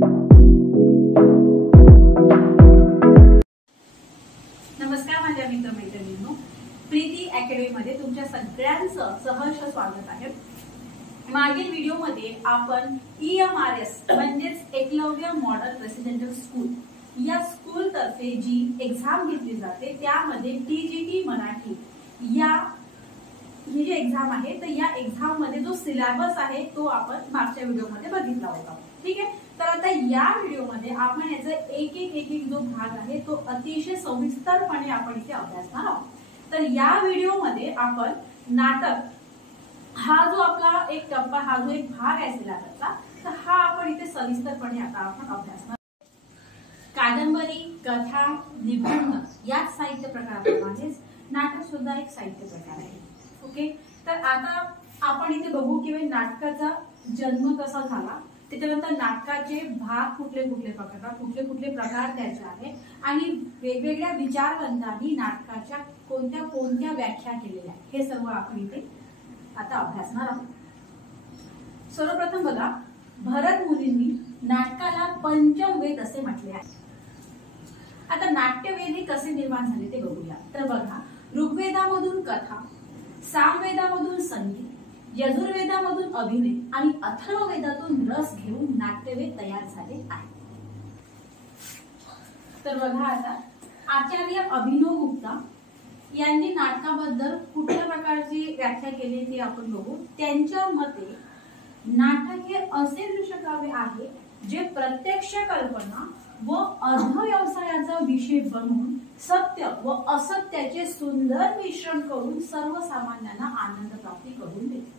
नमस्कार माझ्या मित्रमैत्रिणींनो, प्रीती अकॅडमी मध्ये तुमच्या सगळ्यांचं सहर्ष स्वागत आहे। मागील व्हिडिओमध्ये आपण EMRS म्हणजेच एकलव्य मॉडेल रेसिडेंशियल स्कूल या स्कूल तर्फे जी एक्झाम घेतली जाते त्यामध्ये TGT मराठी या ही जी एक्झाम आहे तर या एक्झाम मध्ये जो सिलेबस आहे तो आपण मागच्या व्हिडिओमध्ये बघितला होता। ठीक आहे, तर आता या व्हिडिओमध्ये आपण याचा एक एक जो भाग आहे तो अतिशय सविस्तरपणे आपण इथे अभ्यासणार आहोत। तर या व्हिडिओमध्ये आपण नाटक हा जो आपला एक टप्पा हा जो एक भाग आहे सिलेबसचा तर हा आपण इथे सविस्तरपणे आता आपण अभ्यासणार। कादंबरी, कथा, निबंध या साहित्य प्रकाराप्रमाणेच नाटक सुद्धा एक साहित्य प्रकार आहे। ओके, तर आता आपण इथे बघू की नाटकाचा जन्म कसा झाला, त्याच्यानंतर नाटकाचे भाग कुठले कुठले प्रकार त्याचे आहे आणि वेगवेगळ्या विचारवंतांनी नाटकाच्या कोणत्या कोणत्या व्याख्या केलेल्या आहेत हे सर्व आपण इथे आता अभ्यासणार आहोत। सर्वप्रथम बघा, भरत मुनींनी नाटकाला पंचमवेद असे म्हटले आहे। आता नाट्यवेद हे कसे निर्माण झाले ते बघूया। तर बघा, ऋग्वेदामधून कथा, सामवेदामधून संगीत, यजुर्वेदामधून अभिनय आणि अथर्ववेदातून रस घेऊन नाट्यवेद तयार झाले आहे। तर बघा, आता आचार्य अभिनव गुप्ता यांनी नाटकाबद्दल कुठल्या प्रकारची व्याख्या केली ते आपण बघू। त्यांच्या मते नाटक हे असे दृश्यकाव्य आहे जे प्रत्यक्ष कल्पना व अर्धव्यवसायाचा विषय बनवून सत्य व असत्याचे सुंदर मिश्रण करून सर्वसामान्यांना आनंद प्राप्ती करून देते।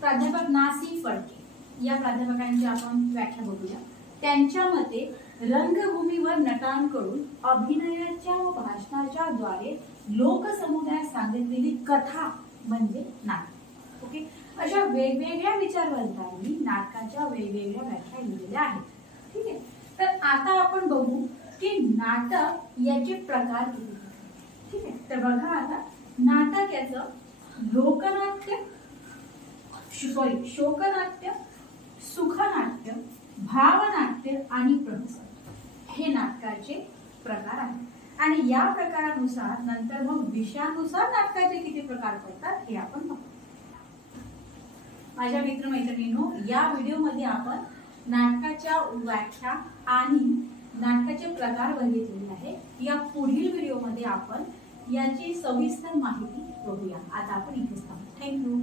प्राध्यापक नासी फडके या प्राध्यापकांची आपण व्याख्या बघूया। त्यांच्या मते रंगभूमीवर नटांकडून अभिनयाच्या व भाषणाच्या द्वारे लोकसमुदायात सांगितलेली कथा म्हणजे नाटक। ओके, अशा वेगवेगळ्या विचारवंतांनी नाटकाच्या वेगवेगळ्या व्याख्या लिहिलेल्या आहेत। ठीक आहे, तर आता आपण बघू की नाटक याचे प्रकार किती आहेत। ठीक आहे, तर बघा, आता नाटक याचं लोकनाट्य, शोकनाट्य, सुखनाट्य, भावनाट्य आणि प्रहसन हे नाटकाचे प्रकार आहेत आणि या प्रकारानुसार नंतर मग विषयानुसार नाटकाचे किती प्रकार पडतात हे आपण बघू। माझ्या मित्रमैत्रिणींनो, या व्हिडिओमध्ये आपण नाटकाच्या व्याख्या आणि नाटकाचे प्रकार बघितलेले आहे। या पुढील व्हिडिओमध्ये आपण याची सविस्तर माहिती बघूया। आता आपण इथेच थांबू। थँक्यू।